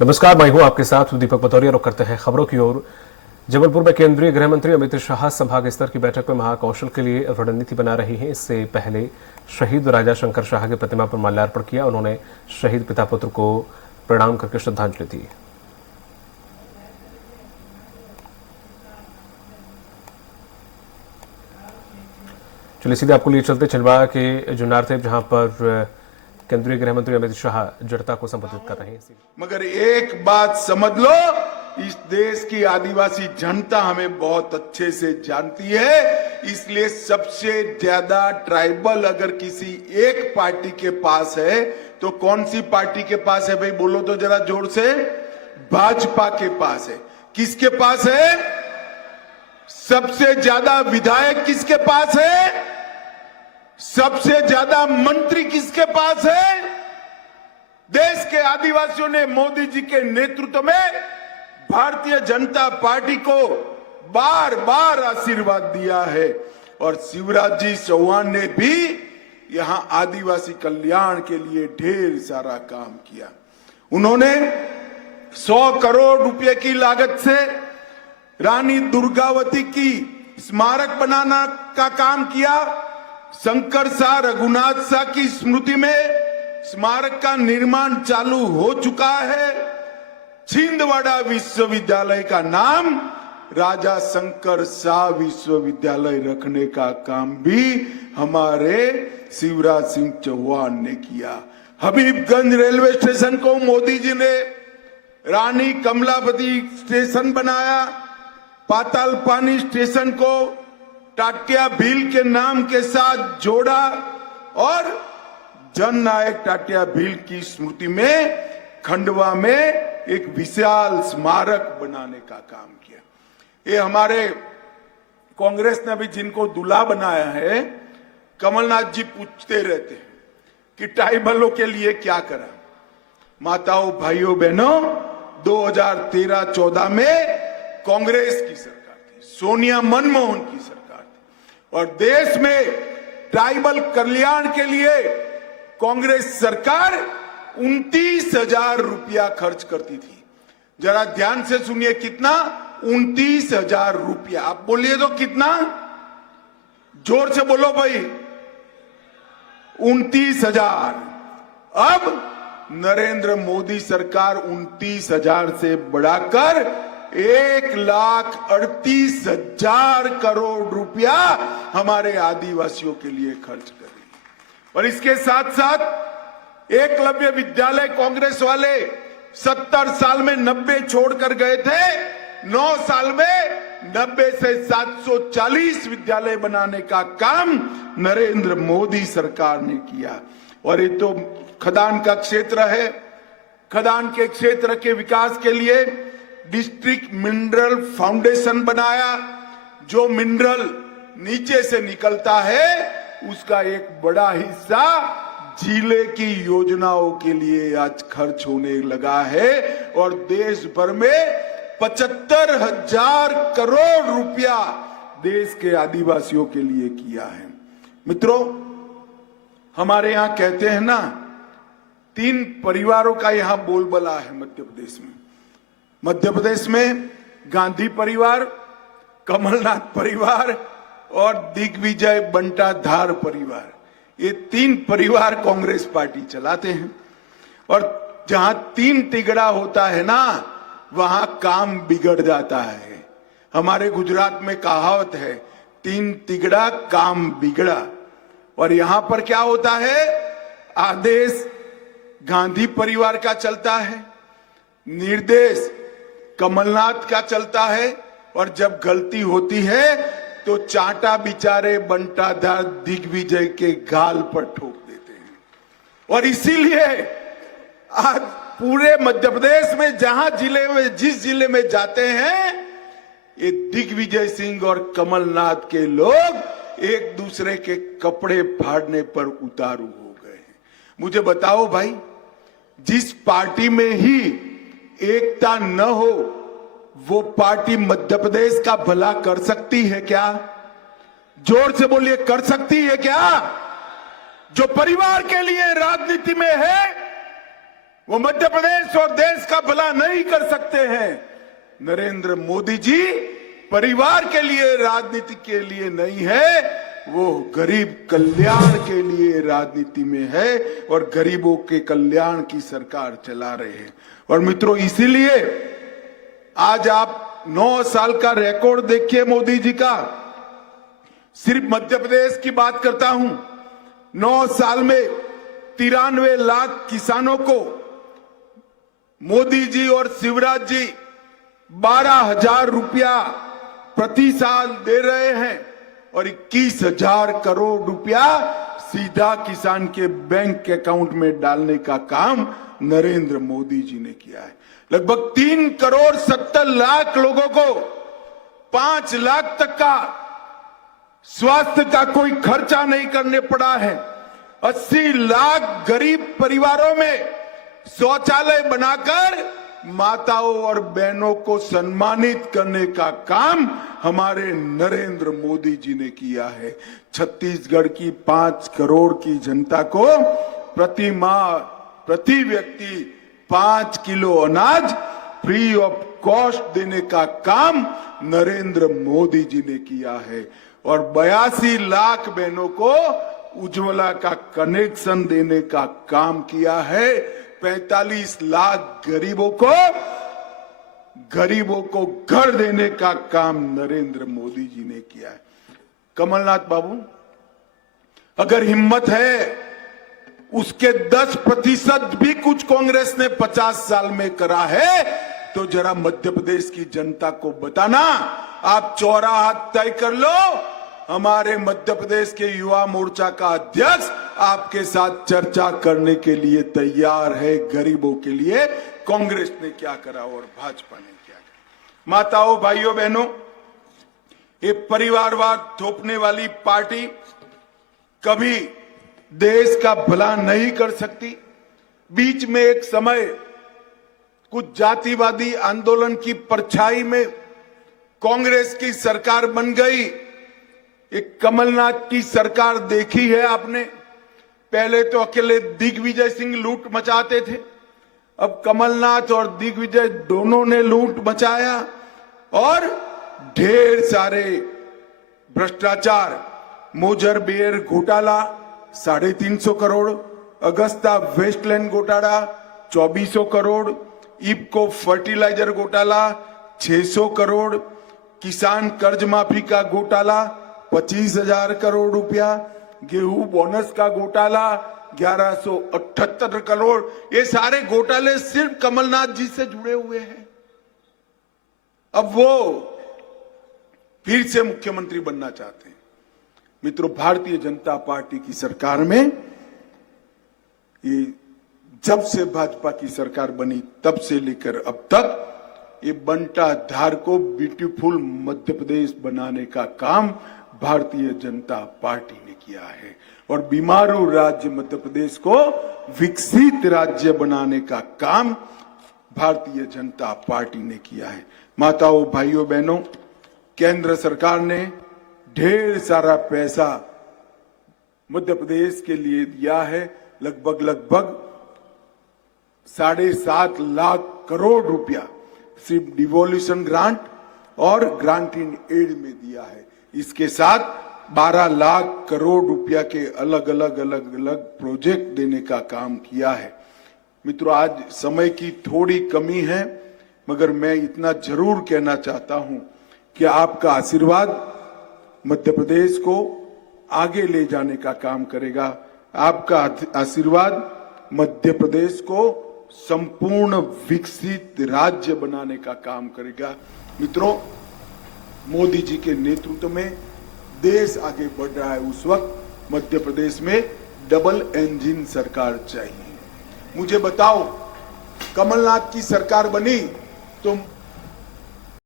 नमस्कार, मैं हूं आपके साथ दीपक पतौरिया। रुक करते हैं खबरों की ओर। जबलपुर में केंद्रीय गृह मंत्री अमित शाह संभाग स्तर की बैठक में महाकौशल के लिए रणनीति बना रही हैं। इससे पहले शहीद राजा शंकर शाह की प्रतिमा पर माल्यार्पण किया। उन्होंने शहीद पिता पुत्र को प्रणाम करके श्रद्धांजलि दी। चलिए सीधे आपको लिए चलते छिंदवाड़ा के जुन्नार थे, जहां पर केंद्रीय गृह मंत्री अमित शाह जनता को संबोधित कर रहे हैं। मगर एक बात समझ लो, इस देश की आदिवासी जनता हमें बहुत अच्छे से जानती है। इसलिए सबसे ज्यादा ट्राइबल अगर किसी एक पार्टी के पास है तो कौन सी पार्टी के पास है भाई? बोलो तो जरा जोर से। भाजपा के पास है। किसके पास है? सबसे ज्यादा विधायक किसके पास है? सबसे ज्यादा मंत्री किसके पास है? देश के आदिवासियों ने मोदी जी के नेतृत्व में भारतीय जनता पार्टी को बार बार आशीर्वाद दिया है। और शिवराज जी चौहान ने भी यहां आदिवासी कल्याण के लिए ढेर सारा काम किया। उन्होंने 100 करोड़ रुपए की लागत से रानी दुर्गावती की स्मारक बनाना का काम किया। शंकर शाह, रघुनाथ शाह की स्मृति में स्मारक का निर्माण चालू हो चुका है। छिंदवाड़ा विश्वविद्यालय का नाम राजा शंकर शाह विश्वविद्यालय रखने का काम भी हमारे शिवराज सिंह चौहान ने किया। हबीबगंज रेलवे स्टेशन को मोदी जी ने रानी कमलावती स्टेशन बनाया। पाताल पानी स्टेशन को टाटिया भील के नाम के साथ जोड़ा और जननायक टाटिया भील की स्मृति में खंडवा में एक विशाल स्मारक बनाने का काम किया। ये हमारे कांग्रेस ने भी जिनको दूल्हा बनाया है, कमलनाथ जी पूछते रहते हैं कि ट्राइबलों के लिए क्या करा। माताओं, भाइयों, बहनों, 2013-14 में कांग्रेस की सरकार थी, सोनिया मनमोहन की सरकार थी, और देश में ट्राइबल कल्याण के लिए कांग्रेस सरकार 29,000 रुपया खर्च करती थी। जरा ध्यान से सुनिए, कितना? 29,000 रुपया। आप बोलिए तो कितना? जोर से बोलो भाई। 29,000। अब नरेंद्र मोदी सरकार 29,000 से बढ़ाकर 1,38,000 करोड़ रुपया हमारे आदिवासियों के लिए खर्च कर रही है। और इसके साथ साथ एकलव्य विद्यालय कांग्रेस वाले 70 साल में 90 छोड़कर गए थे। 9 साल में 90 से 740 विद्यालय बनाने का काम नरेंद्र मोदी सरकार ने किया। और ये तो खदान का क्षेत्र है। खदान के क्षेत्र के विकास के लिए डिस्ट्रिक्ट मिनरल फाउंडेशन बनाया। जो मिनरल नीचे से निकलता है उसका एक बड़ा हिस्सा जिले की योजनाओं के लिए आज खर्च होने लगा है। और देश भर में 75,000 करोड़ रुपया देश के आदिवासियों के लिए किया है। मित्रों, हमारे यहां कहते हैं ना, 3 परिवारों का यहां बोलबाला है मध्य प्रदेश में। मध्य प्रदेश में गांधी परिवार, कमलनाथ परिवार और दिग्विजय बंटाधार परिवार, ये 3 परिवार कांग्रेस पार्टी चलाते हैं। और जहां 3 तिगड़ा होता है ना, वहां काम बिगड़ जाता है। हमारे गुजरात में कहावत है, 3 तिगड़ा काम बिगड़ा। और यहां पर क्या होता है? आदेश गांधी परिवार का चलता है, निर्देश कमलनाथ का चलता है, और जब गलती होती है तो चांटा बिचारे बंटाधार दिग्विजय के गाल पर ठोक देते हैं। और इसीलिए आज पूरे मध्य प्रदेश में जिस जिले में जाते हैं, ये दिग्विजय सिंह और कमलनाथ के लोग एक दूसरे के कपड़े फाड़ने पर उतारू हो गए हैं। मुझे बताओ भाई, जिस पार्टी में ही एकता न हो वो पार्टी मध्य प्रदेश का भला कर सकती है क्या? जोर से बोलिए, कर सकती है क्या? जो परिवार के लिए राजनीति में है वो मध्य प्रदेश और देश का भला नहीं कर सकते हैं। नरेंद्र मोदी जी परिवार के लिए, राजनीति के लिए नहीं है, वो गरीब कल्याण के लिए राजनीति में है और गरीबों के कल्याण की सरकार चला रहे हैं। और मित्रों, इसीलिए आज आप 9 साल का रिकॉर्ड देखिए मोदी जी का। सिर्फ मध्य प्रदेश की बात करता हूं, 9 साल में 93 लाख किसानों को मोदी जी और शिवराज जी 12,000 रुपया प्रति साल दे रहे हैं और 21,000 करोड़ रुपया सीधा किसान के बैंक अकाउंट में डालने का काम नरेंद्र मोदी जी ने किया है। लगभग 3 करोड़ 70 लाख लोगों को 5 लाख तक का स्वास्थ्य का कोई खर्चा नहीं करने पड़ा है। 80 लाख गरीब परिवारों में शौचालय बनाकर माताओं और बहनों को सम्मानित करने का काम हमारे नरेंद्र मोदी जी ने किया है। छत्तीसगढ़ की 5 करोड़ की जनता को प्रति माह, प्रति व्यक्ति 5 किलो अनाज फ्री ऑफ कॉस्ट देने का काम नरेंद्र मोदी जी ने किया है और 82 लाख बहनों को उज्ज्वला का कनेक्शन देने का काम किया है। 45 लाख गरीबों को घर देने का काम नरेंद्र मोदी जी ने किया है। कमलनाथ बाबू, अगर हिम्मत है उसके 10% भी कुछ कांग्रेस ने 50 साल में करा है तो जरा मध्य प्रदेश की जनता को बताना। आप चौराहा तय कर लो, हमारे मध्य प्रदेश के युवा मोर्चा का अध्यक्ष आपके साथ चर्चा करने के लिए तैयार है। गरीबों के लिए कांग्रेस ने क्या करा और भाजपा ने क्या करा। माताओं, भाइयों, बहनों, ये परिवारवाद थोपने वाली पार्टी कभी देश का भला नहीं कर सकती। बीच में एक समय कुछ जातिवादी आंदोलन की परछाई में कांग्रेस की सरकार बन गई। एक कमलनाथ की सरकार देखी है आपने। पहले तो अकेले दिग्विजय सिंह लूट मचाते थे, अब कमलनाथ और दिग्विजय दोनों ने लूट मचाया और ढेर सारे भ्रष्टाचार, मोजरबेयर घोटाला 350 करोड़, अगस्ता वेस्टलैंड घोटाला 2400 करोड़, इफको फर्टिलाइजर घोटाला 600 करोड़, किसान कर्ज माफी का घोटाला 25,000 करोड़ रुपया, गेहूं बोनस का घोटाला 1178 करोड़। ये सारे घोटाले सिर्फ कमलनाथ जी से जुड़े हुए हैं। अब वो फिर से मुख्यमंत्री बनना चाहते हैं। मित्रों, भारतीय जनता पार्टी की सरकार में ये जब से भाजपा की सरकार बनी तब से लेकर अब तक ये बंटा धार को ब्यूटीफुल मध्य प्रदेश बनाने का काम भारतीय जनता पार्टी ने किया है और बीमारू राज्य मध्य प्रदेश को विकसित राज्य बनाने का काम भारतीय जनता पार्टी ने किया है। माताओं, भाइयों, बहनों, केंद्र सरकार ने ढेर सारा पैसा मध्य प्रदेश के लिए दिया है। लगभग 7.5 लाख करोड़ रुपया सिर्फ डिवोल्यूशन ग्रांट और ग्रांट इन एड में दिया है। इसके साथ 12 लाख करोड़ रुपया के अलग अलग प्रोजेक्ट देने का काम किया है। मित्रों, आज समय की थोड़ी कमी है, मगर मैं इतना जरूर कहना चाहता हूं कि आपका आशीर्वाद मध्य प्रदेश को आगे ले जाने का काम करेगा। आपका आशीर्वाद मध्य प्रदेश को संपूर्ण विकसित राज्य बनाने का काम करेगा। मित्रों, मोदी जी के नेतृत्व में देश आगे बढ़ रहा है। उस वक्त मध्य प्रदेश में डबल इंजन सरकार चाहिए। मुझे बताओ, कमलनाथ की सरकार बनी तो